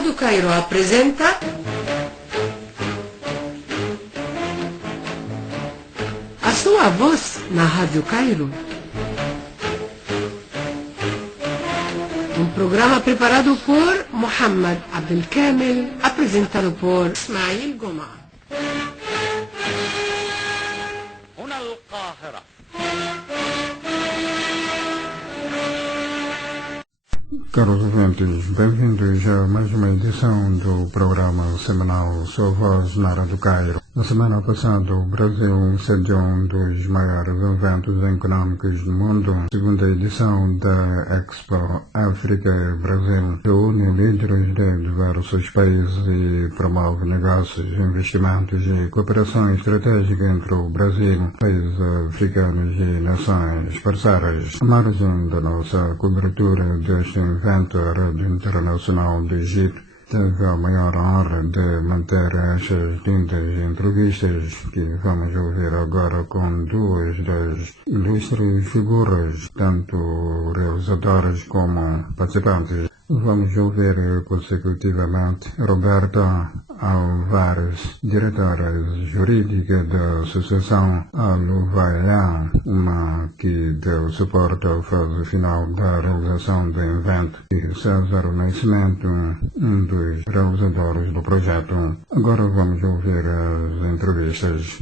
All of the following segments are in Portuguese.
Rádio Cairo apresenta A Sua Voz na Rádio Cairo. Um programa preparado por Mohamed Abdelkamel, apresentado por Ismail Goma. Caros ouvintes, bem-vindos a mais uma edição do programa semanal Sua Voz na Rádio Cairo. Na semana passada, o Brasil sediou um dos maiores eventos econômicos do mundo, a segunda edição da Expo África Brasil, que une líderes de diversos países e promove negócios, investimentos e cooperação estratégica entre o Brasil, países africanos e nações parceiras. A margem da nossa cobertura deste evento, a Rede Internacional do Egito teve a maior honra de manter estas lindas entrevistas que vamos ouvir agora com duas das ilustres figuras, tanto realizadoras como participantes. Vamos ouvir consecutivamente Roberta Alvares, diretora jurídica da Associação Aluvaia, uma que deu suporte à fase final da realização do evento, e César Nascimento, um dos realizadores do projeto. Agora vamos ouvir as entrevistas.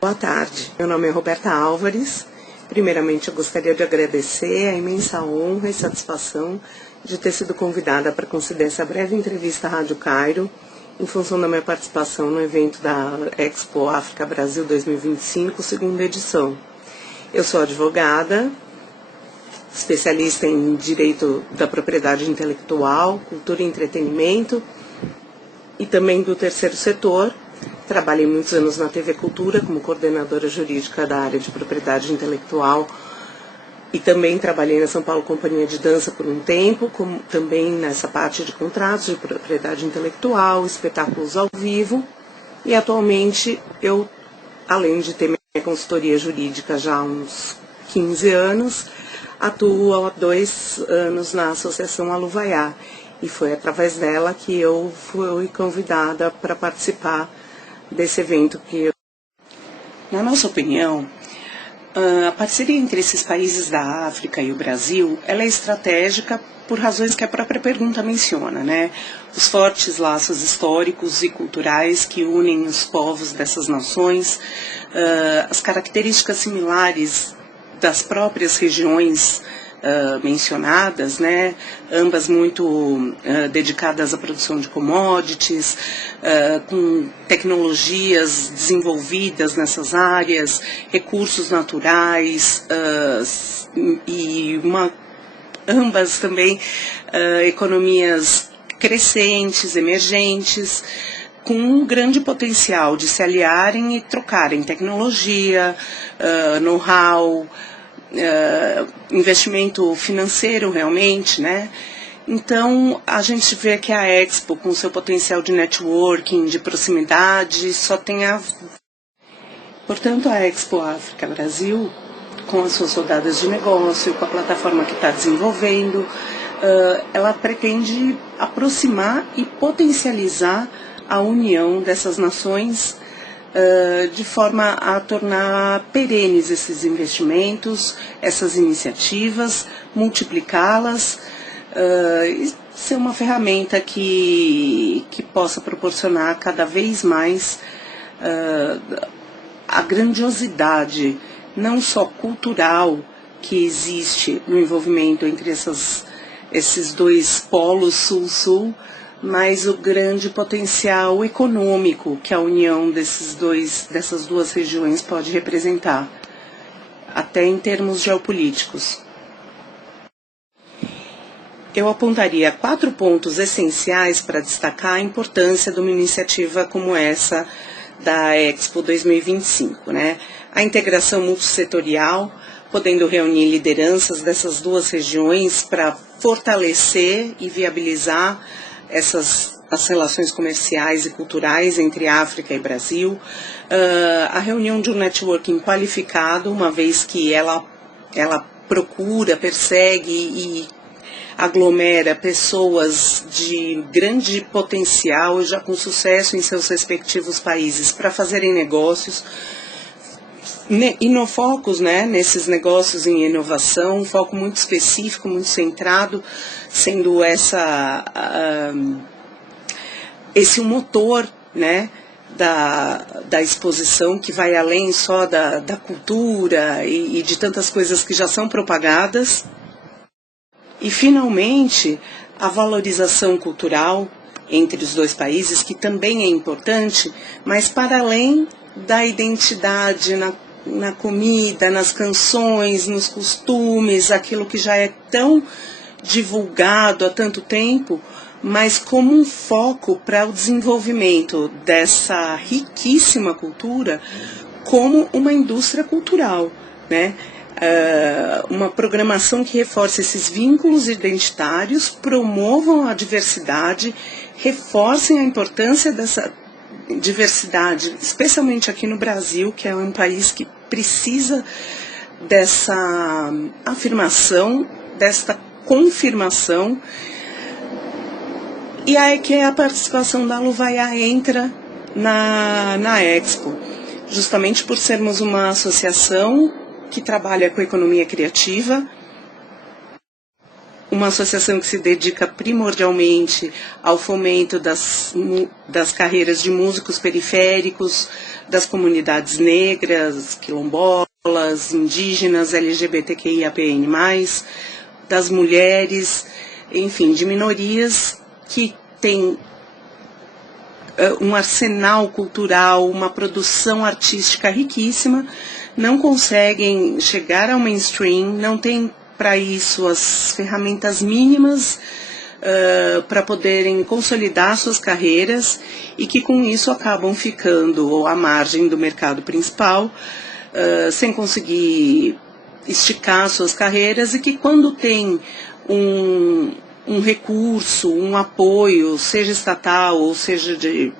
Boa tarde, meu nome é Roberta Álvares. Primeiramente, eu gostaria de agradecer a imensa honra e satisfação de ter sido convidada para conceder essa breve entrevista à Rádio Cairo, em função da minha participação no evento da Expo África Brasil 2025, segunda edição. Eu sou advogada, especialista em direito da propriedade intelectual, cultura e entretenimento, e também do terceiro setor. Trabalhei muitos anos na TV Cultura como coordenadora jurídica da área de propriedade intelectual e também trabalhei na São Paulo Companhia de Dança por um tempo, como também nessa parte de contratos de propriedade intelectual, espetáculos ao vivo. E atualmente eu, além de ter minha consultoria jurídica já há uns 15 anos, atuo há 2 anos na Associação Aluvaia. E foi através dela que eu fui convidada para participar desse evento que Na nossa opinião, a parceria entre esses países da África e o Brasil, ela é estratégica por razões que a própria pergunta menciona, né? Os fortes laços históricos e culturais que unem os povos dessas nações, as características similares das próprias regiões mencionadas, né, ambas muito dedicadas à produção de commodities, com tecnologias desenvolvidas nessas áreas, recursos naturais e ambas também economias crescentes, emergentes, com um grande potencial de se aliarem e trocarem tecnologia, know-how, investimento financeiro realmente, né? Então a gente vê que a Expo, com seu potencial de networking, de proximidade, só tem a... Portanto, a Expo África Brasil, com as suas rodadas de negócio, com a plataforma que está desenvolvendo, ela pretende aproximar e potencializar a união dessas nações, de forma a tornar perenes esses investimentos, essas iniciativas, multiplicá-las e ser uma ferramenta que possa proporcionar cada vez mais a grandiosidade, não só cultural, que existe no envolvimento entre esses dois polos sul-sul, mas o grande potencial econômico que a união dessas duas regiões pode representar, até em termos geopolíticos. Eu apontaria 4 pontos essenciais para destacar a importância de uma iniciativa como essa da Expo 2025, né? A integração multissetorial, podendo reunir lideranças dessas duas regiões para fortalecer e viabilizar as relações comerciais e culturais entre África e Brasil, a reunião de um networking qualificado, uma vez que ela procura, persegue e aglomera pessoas de grande potencial e já com sucesso em seus respectivos países para fazerem negócios, focos, né, nesses negócios em inovação, um foco muito específico, muito centrado, sendo esse o motor, né, da exposição, que vai além só da cultura e de tantas coisas que já são propagadas. E, finalmente, a valorização cultural entre os dois países, que também é importante, mas para além da identidade na comida, nas canções, nos costumes, aquilo que já é tão divulgado há tanto tempo, mas como um foco para o desenvolvimento dessa riquíssima cultura como uma indústria cultural, né? Uma programação que reforce esses vínculos identitários, promovam a diversidade, reforcem a importância dessa diversidade, especialmente aqui no Brasil, que é um país que precisa dessa afirmação, desta confirmação. E aí que a participação da Aluvaiá entra na Expo, justamente por sermos uma associação que trabalha com economia criativa, uma associação que se dedica primordialmente ao fomento das carreiras de músicos periféricos, das comunidades negras, quilombolas, indígenas, LGBTQIAPN+, das mulheres, enfim, de minorias que têm um arsenal cultural, uma produção artística riquíssima, não conseguem chegar ao mainstream, não têm para isso as ferramentas mínimas para poderem consolidar suas carreiras e que com isso acabam ficando à margem do mercado principal, sem conseguir esticar suas carreiras, e que quando tem um recurso, um apoio, seja estatal ou seja de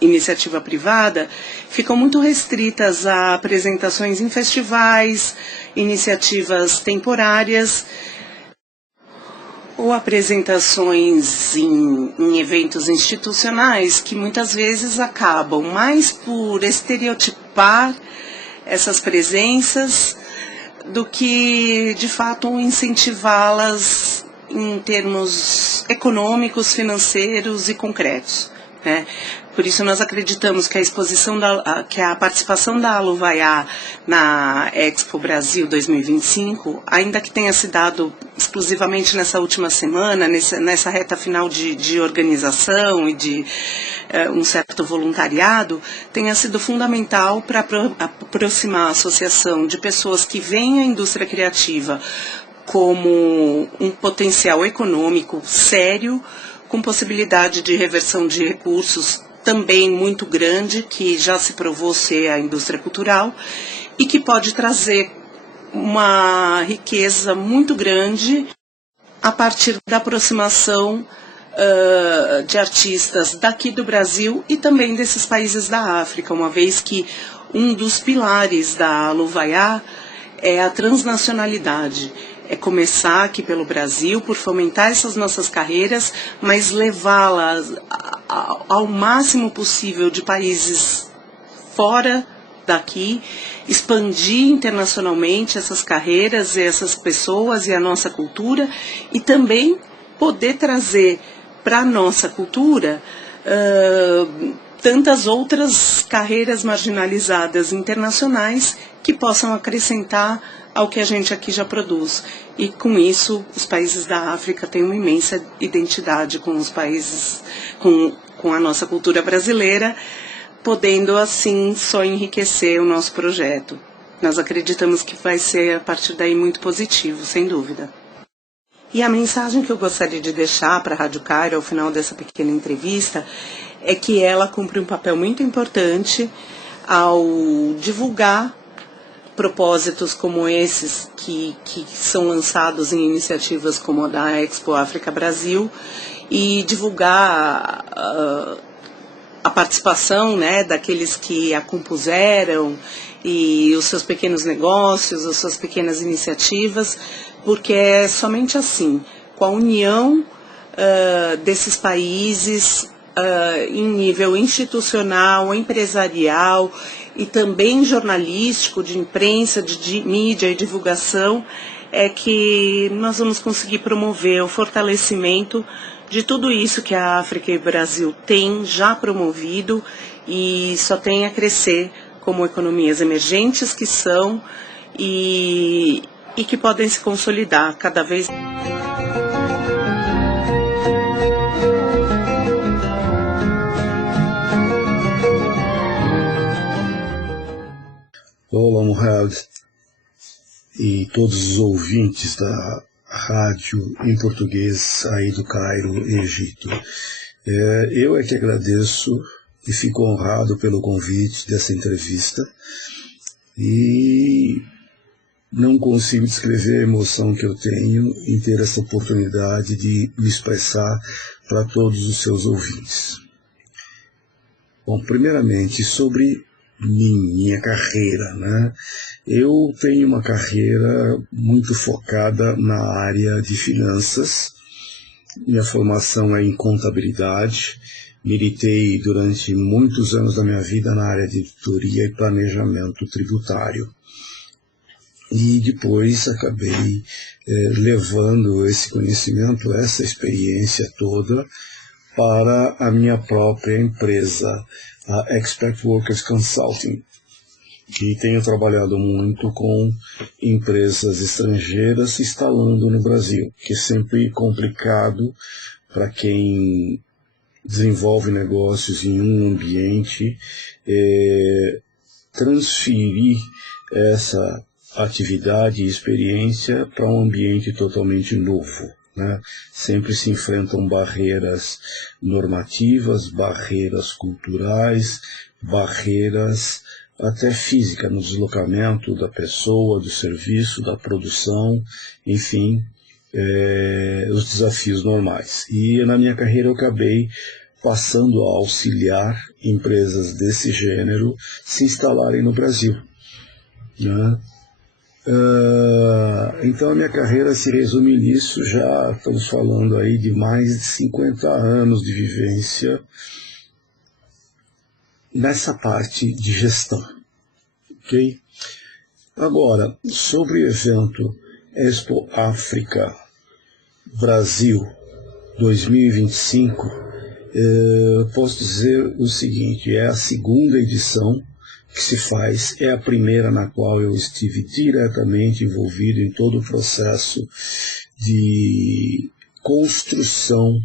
iniciativa privada, ficam muito restritas a apresentações em festivais, iniciativas temporárias ou apresentações em eventos institucionais, que muitas vezes acabam mais por estereotipar essas presenças do que, de fato, incentivá-las em termos econômicos, financeiros e concretos, né? Por isso nós acreditamos que que a participação da Aluvaiá na Expo Brasil 2025, ainda que tenha se dado exclusivamente nessa última semana, nessa reta final de organização e de um certo voluntariado, tenha sido fundamental para aproximar a associação de pessoas que veem a indústria criativa como um potencial econômico sério, com possibilidade de reversão de recursos também muito grande, que já se provou ser a indústria cultural, e que pode trazer uma riqueza muito grande a partir da aproximação de artistas daqui do Brasil e também desses países da África, uma vez que um dos pilares da Aluvaiá é a transnacionalidade. É começar aqui pelo Brasil, por fomentar essas nossas carreiras, mas levá-las ao máximo possível de países fora daqui, expandir internacionalmente essas carreiras, essas pessoas e a nossa cultura, e também poder trazer para a nossa cultura tantas outras carreiras marginalizadas internacionais que possam acrescentar ao que a gente aqui já produz. E com isso, os países da África têm uma imensa identidade com os países, com a nossa cultura brasileira, podendo assim só enriquecer o nosso projeto. Nós acreditamos que vai ser a partir daí muito positivo, sem dúvida. E a mensagem que eu gostaria de deixar para a Rádio Cairo ao final dessa pequena entrevista é que ela cumpre um papel muito importante ao divulgar propósitos como esses que são lançados em iniciativas como a da Expo África Brasil, e divulgar a participação, né, daqueles que a compuseram e os seus pequenos negócios, as suas pequenas iniciativas, porque é somente assim, com a união desses países em nível institucional, empresarial e também jornalístico, de imprensa, de mídia e divulgação, é que nós vamos conseguir promover o fortalecimento de tudo isso que a África e o Brasil têm já promovido e só tem a crescer como economias emergentes que são e que podem se consolidar cada vez. Olá, Mohamed, e todos os ouvintes da rádio em português aí do Cairo, Egito. Eu é que agradeço e fico honrado pelo convite dessa entrevista e não consigo descrever a emoção que eu tenho em ter essa oportunidade de me expressar para todos os seus ouvintes. Bom, primeiramente, sobre minha carreira, né? Eu tenho uma carreira muito focada na área de finanças. Minha formação é em contabilidade. Militei durante muitos anos da minha vida na área de auditoria e planejamento tributário. E depois acabei levando esse conhecimento, essa experiência toda, para a minha própria empresa, a Expert Workers Consulting, que tenho trabalhado muito com empresas estrangeiras se instalando no Brasil, que é sempre complicado para quem desenvolve negócios em um ambiente transferir essa atividade e experiência para um ambiente totalmente novo. Né? Sempre se enfrentam barreiras normativas, barreiras culturais, barreiras até físicas no deslocamento da pessoa, do serviço, da produção, enfim, os desafios normais. E na minha carreira eu acabei passando a auxiliar empresas desse gênero se instalarem no Brasil. Né? Então a minha carreira se resume nisso. Já estamos falando aí de mais de 50 anos de vivência nessa parte de gestão, ok? Agora, sobre o evento Expo África Brasil 2025, posso dizer o seguinte: é a segunda edição que se faz, é a primeira na qual eu estive diretamente envolvido em todo o processo de construção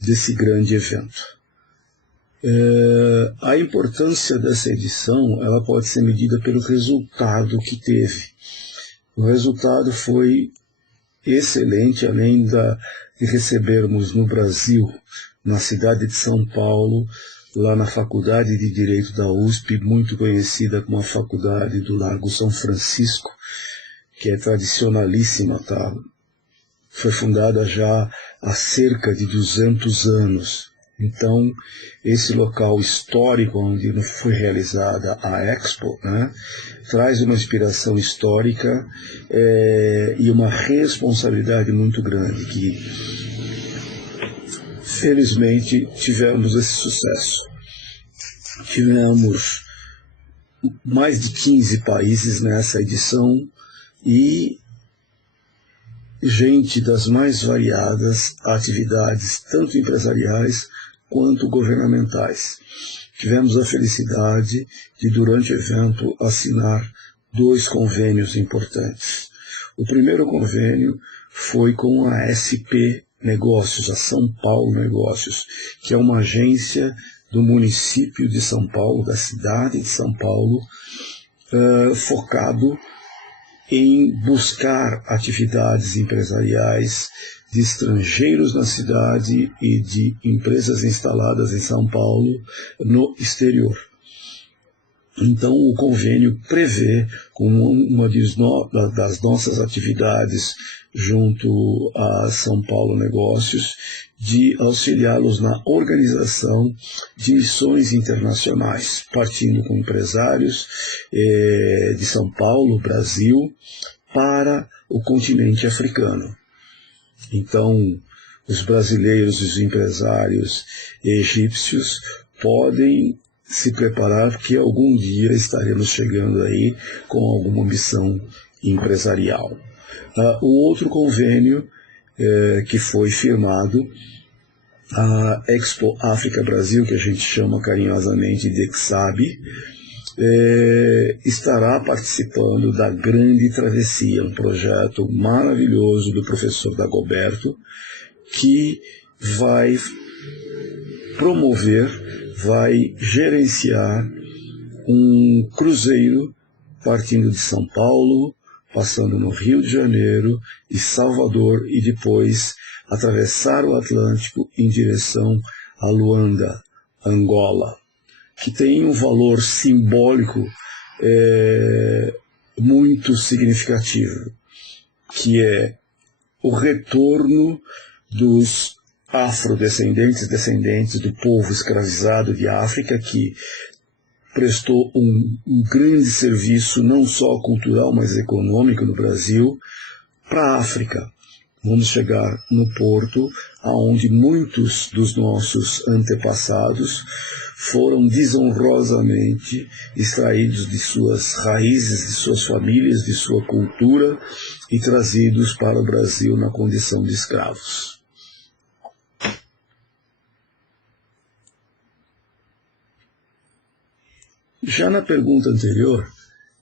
desse grande evento. A importância dessa edição, ela pode ser medida pelo resultado que teve. O resultado foi excelente, além de recebermos no Brasil, na cidade de São Paulo, lá na Faculdade de Direito da USP, muito conhecida como a Faculdade do Largo São Francisco, que é tradicionalíssima, tá? Foi fundada já há cerca de 200 anos. Então, esse local histórico onde foi realizada a Expo, né, traz uma inspiração histórica e uma responsabilidade muito grande, que felizmente tivemos esse sucesso. Tivemos mais de 15 países nessa edição e gente das mais variadas atividades, tanto empresariais quanto governamentais. Tivemos a felicidade de, durante o evento, assinar 2 convênios importantes. O primeiro convênio foi com a SP Negócios, a São Paulo Negócios, que é uma agência do município de São Paulo, da cidade de São Paulo, focado em buscar atividades empresariais de estrangeiros na cidade e de empresas instaladas em São Paulo no exterior. Então, o convênio prevê, como uma das nossas atividades junto a São Paulo Negócios, de auxiliá-los na organização de missões internacionais, partindo com empresários de São Paulo, Brasil, para o continente africano. Então, os brasileiros e os empresários egípcios podem se preparar, porque algum dia estaremos chegando aí com alguma missão empresarial. O outro convênio que foi firmado, a Expo África Brasil, que a gente chama carinhosamente de EXAB, estará participando da Grande Travessia, um projeto maravilhoso do professor Dagoberto, que vai promover, vai gerenciar um cruzeiro partindo de São Paulo, passando no Rio de Janeiro e Salvador, e depois atravessar o Atlântico em direção a Luanda, Angola, que tem um valor simbólico muito significativo, que é o retorno dos afrodescendentes, descendentes do povo escravizado de África, que prestou um grande serviço, não só cultural, mas econômico no Brasil, para a África. Vamos chegar no porto, onde muitos dos nossos antepassados foram desonrosamente extraídos de suas raízes, de suas famílias, de sua cultura e trazidos para o Brasil na condição de escravos. Já na pergunta anterior,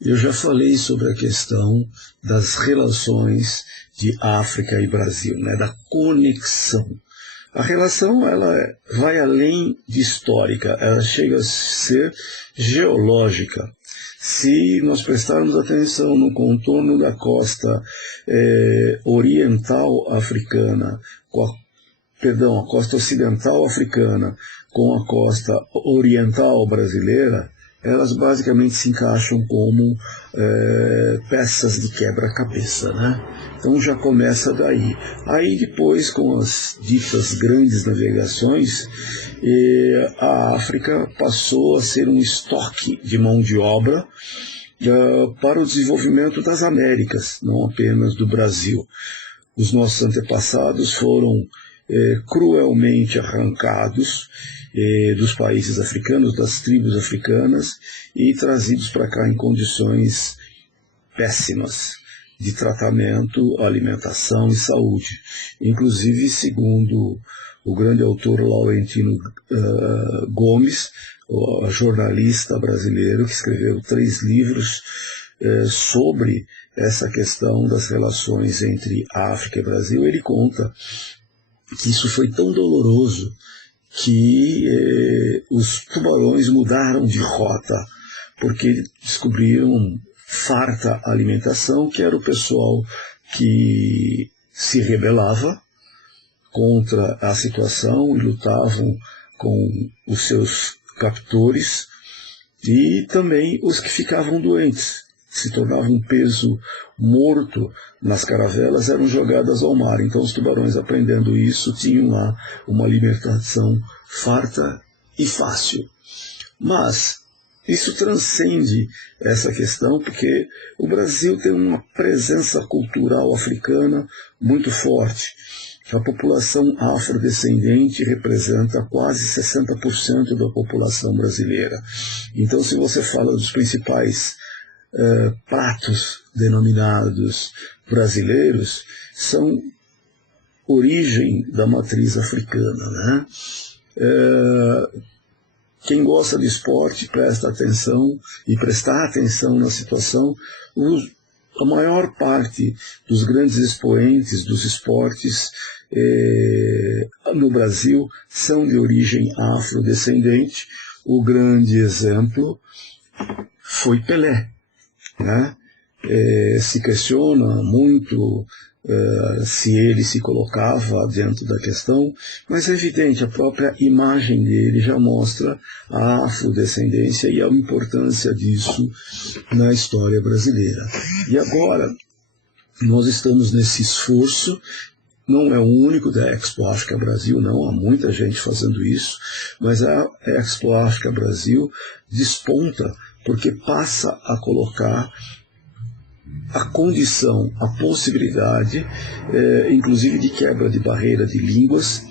eu já falei sobre a questão das relações de África e Brasil, né, da conexão. A relação ela vai além de histórica, ela chega a ser geológica. Se nós prestarmos atenção no contorno da costa oriental africana, a costa ocidental africana com a costa oriental brasileira, elas basicamente se encaixam como peças de quebra-cabeça, né? Então já começa daí. Aí depois, com as ditas grandes navegações, a África passou a ser um estoque de mão de obra para o desenvolvimento das Américas, não apenas do Brasil. Os nossos antepassados foram cruelmente arrancados dos países africanos, das tribos africanas, e trazidos para cá em condições péssimas de tratamento, alimentação e saúde. Inclusive, segundo o grande autor Laurentino Gomes, o jornalista brasileiro, que escreveu 3 livros sobre essa questão das relações entre África e Brasil, ele conta que isso foi tão doloroso que os tubarões mudaram de rota, porque descobriram farta alimentação, que era o pessoal que se rebelava contra a situação e lutavam com os seus captores, e também os que ficavam doentes, se tornavam um peso morto nas caravelas, eram jogadas ao mar. Então os tubarões, aprendendo isso, tinham lá uma alimentação farta e fácil. Mas isso transcende essa questão, porque o Brasil tem uma presença cultural africana muito forte. A população afrodescendente representa quase 60% da população brasileira. Então, se você fala dos principais pratos denominados brasileiros, são origem da matriz africana, né? Quem gosta de esporte presta atenção, e prestar atenção na situação. A maior parte dos grandes expoentes dos esportes no Brasil são de origem afrodescendente. O grande exemplo foi Pelé, né? Se questiona muito se ele se colocava dentro da questão, mas é evidente, a própria imagem dele já mostra a afrodescendência e a importância disso na história brasileira. E agora, nós estamos nesse esforço, não é o único da Expo África Brasil, não, há muita gente fazendo isso, mas a Expo África Brasil desponta porque passa a colocar a condição, a possibilidade, inclusive de quebra de barreira de línguas,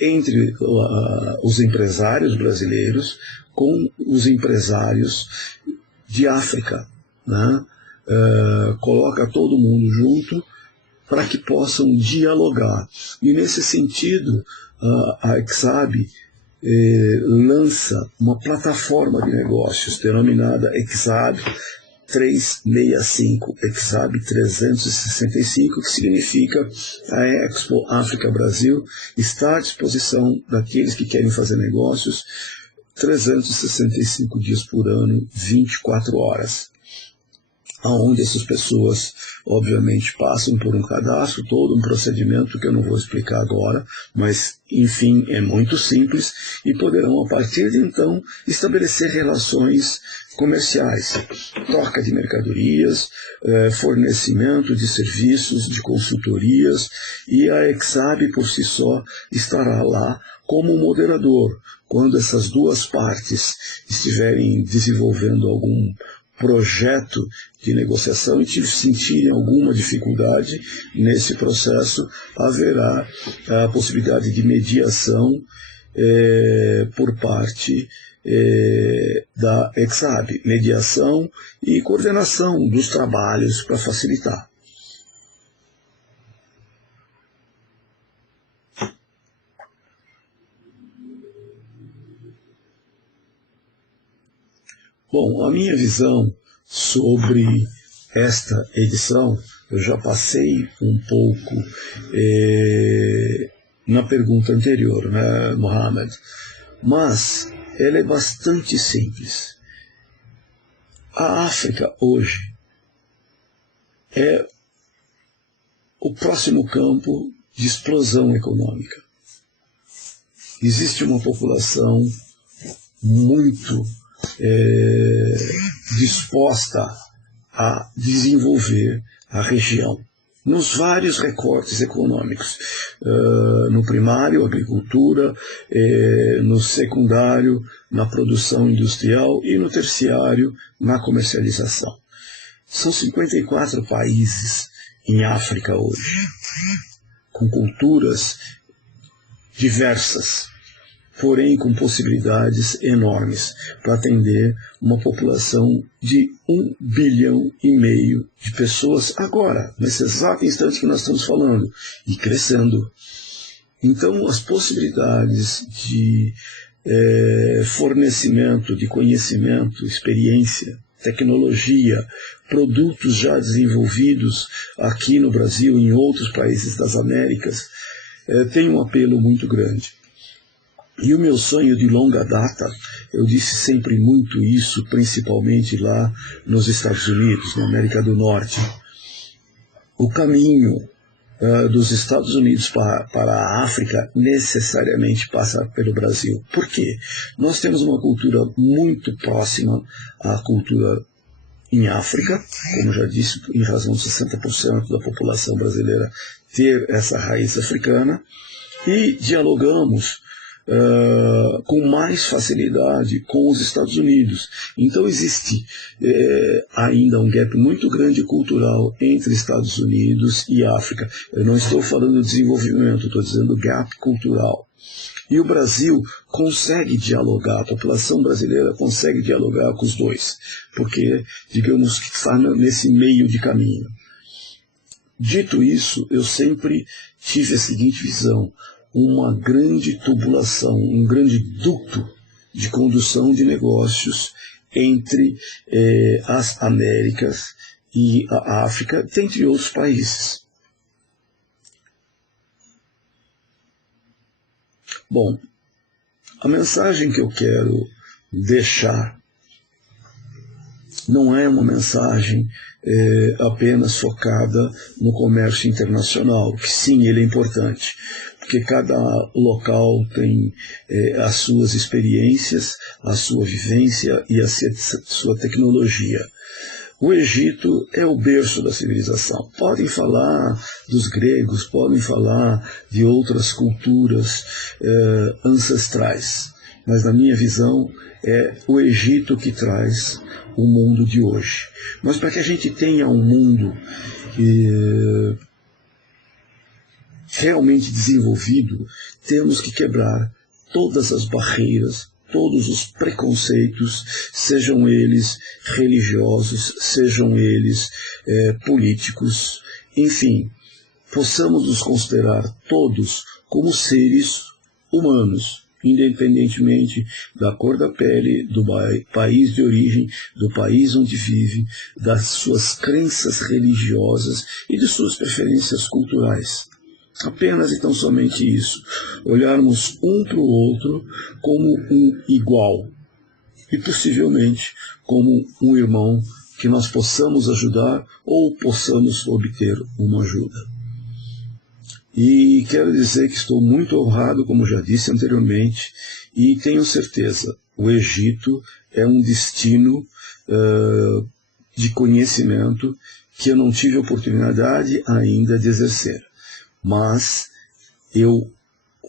entre os empresários brasileiros com os empresários de África, né? Coloca todo mundo junto para que possam dialogar. E nesse sentido, a Exab lança uma plataforma de negócios denominada Exab 365, Exab 365, que significa a Expo África Brasil está à disposição daqueles que querem fazer negócios 365 dias por ano, 24 horas. Onde essas pessoas, obviamente, passam por um cadastro, todo um procedimento que eu não vou explicar agora, mas, enfim, é muito simples, e poderão, a partir de então, estabelecer relações comerciais, troca de mercadorias, fornecimento de serviços, de consultorias, e a Exab, por si só, estará lá como moderador. Quando essas duas partes estiverem desenvolvendo algum projeto de negociação e sentirem alguma dificuldade nesse processo, haverá a possibilidade de mediação por parte da Exab, mediação e coordenação dos trabalhos para facilitar. Bom, a minha visão sobre esta edição, eu já passei um pouco na pergunta anterior, né, Mohamed? Mas ela é bastante simples. A África hoje é o próximo campo de explosão econômica. Existe uma população muito disposta a desenvolver a região nos vários recortes econômicos, no primário, agricultura, no secundário, na produção industrial e no terciário, na comercialização. São 54 países em África hoje, com culturas diversas, porém com possibilidades enormes para atender uma população de 1,5 bilhão de pessoas agora, nesse exato instante que nós estamos falando, e crescendo. Então, as possibilidades de fornecimento de conhecimento, experiência, tecnologia, produtos já desenvolvidos aqui no Brasil e em outros países das Américas, tem um apelo muito grande. E o meu sonho de longa data, eu disse sempre muito isso, principalmente lá nos Estados Unidos, na América do Norte. O caminho dos Estados Unidos para a África necessariamente passa pelo Brasil. Por quê? Nós temos uma cultura muito próxima à cultura em África, como já disse, em razão de 60% da população brasileira ter essa raiz africana, e dialogamos com mais facilidade com os Estados Unidos. Então existe ainda um gap muito grande cultural entre Estados Unidos e África. Eu não estou falando de desenvolvimento, estou dizendo gap cultural. E o Brasil consegue dialogar, a população brasileira consegue dialogar com os dois, porque, digamos que está nesse meio de caminho. Dito isso, eu sempre tive a seguinte visão: uma grande tubulação, um grande duto de condução de negócios entre as Américas e a África, dentre outros países. Bom, a mensagem que eu quero deixar não é uma mensagem apenas focada no comércio internacional, que sim, ele é importante, porque cada local tem as suas experiências, a sua vivência e a sua tecnologia. O Egito é o berço da civilização. Podem falar dos gregos, podem falar de outras culturas ancestrais, mas na minha visão é o Egito que traz o mundo de hoje. Mas para que a gente tenha um mundo realmente desenvolvido, temos que quebrar todas as barreiras, todos os preconceitos, sejam eles religiosos, sejam eles políticos, enfim, possamos nos considerar todos como seres humanos, independentemente da cor da pele, do país de origem, do país onde vive, das suas crenças religiosas e de suas preferências culturais. Apenas e tão somente isso, olharmos um para o outro como um igual e possivelmente como um irmão que nós possamos ajudar ou possamos obter uma ajuda. E quero dizer que estou muito honrado, como já disse anteriormente, e tenho certeza, o Egito é um destino de conhecimento que eu não tive oportunidade ainda de exercer. Mas eu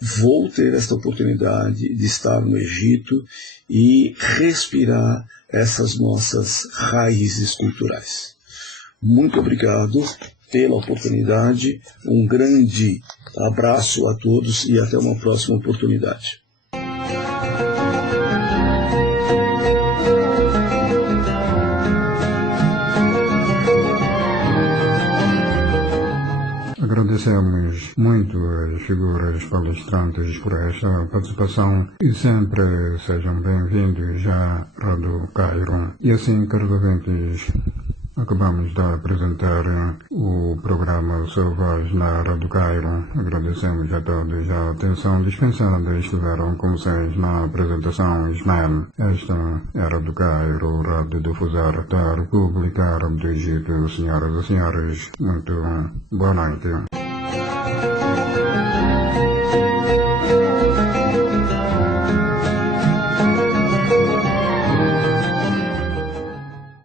vou ter esta oportunidade de estar no Egito e respirar essas nossas raízes culturais. Muito obrigado pela oportunidade, um grande abraço a todos e até uma próxima oportunidade. Agradecemos muito as figuras palestrantes por esta participação e sempre sejam bem-vindos à Rádio Cairo. E assim, caros ouvintes, acabamos de apresentar o programa Sua Voz na Rádio Cairo. Agradecemos a todos a atenção dispensada. Estiveram com vocês na apresentação Ismael. Esta é a Rádio Cairo, Rádio Difusora da República Árabe do Egito. Senhoras e senhores, muito boa noite.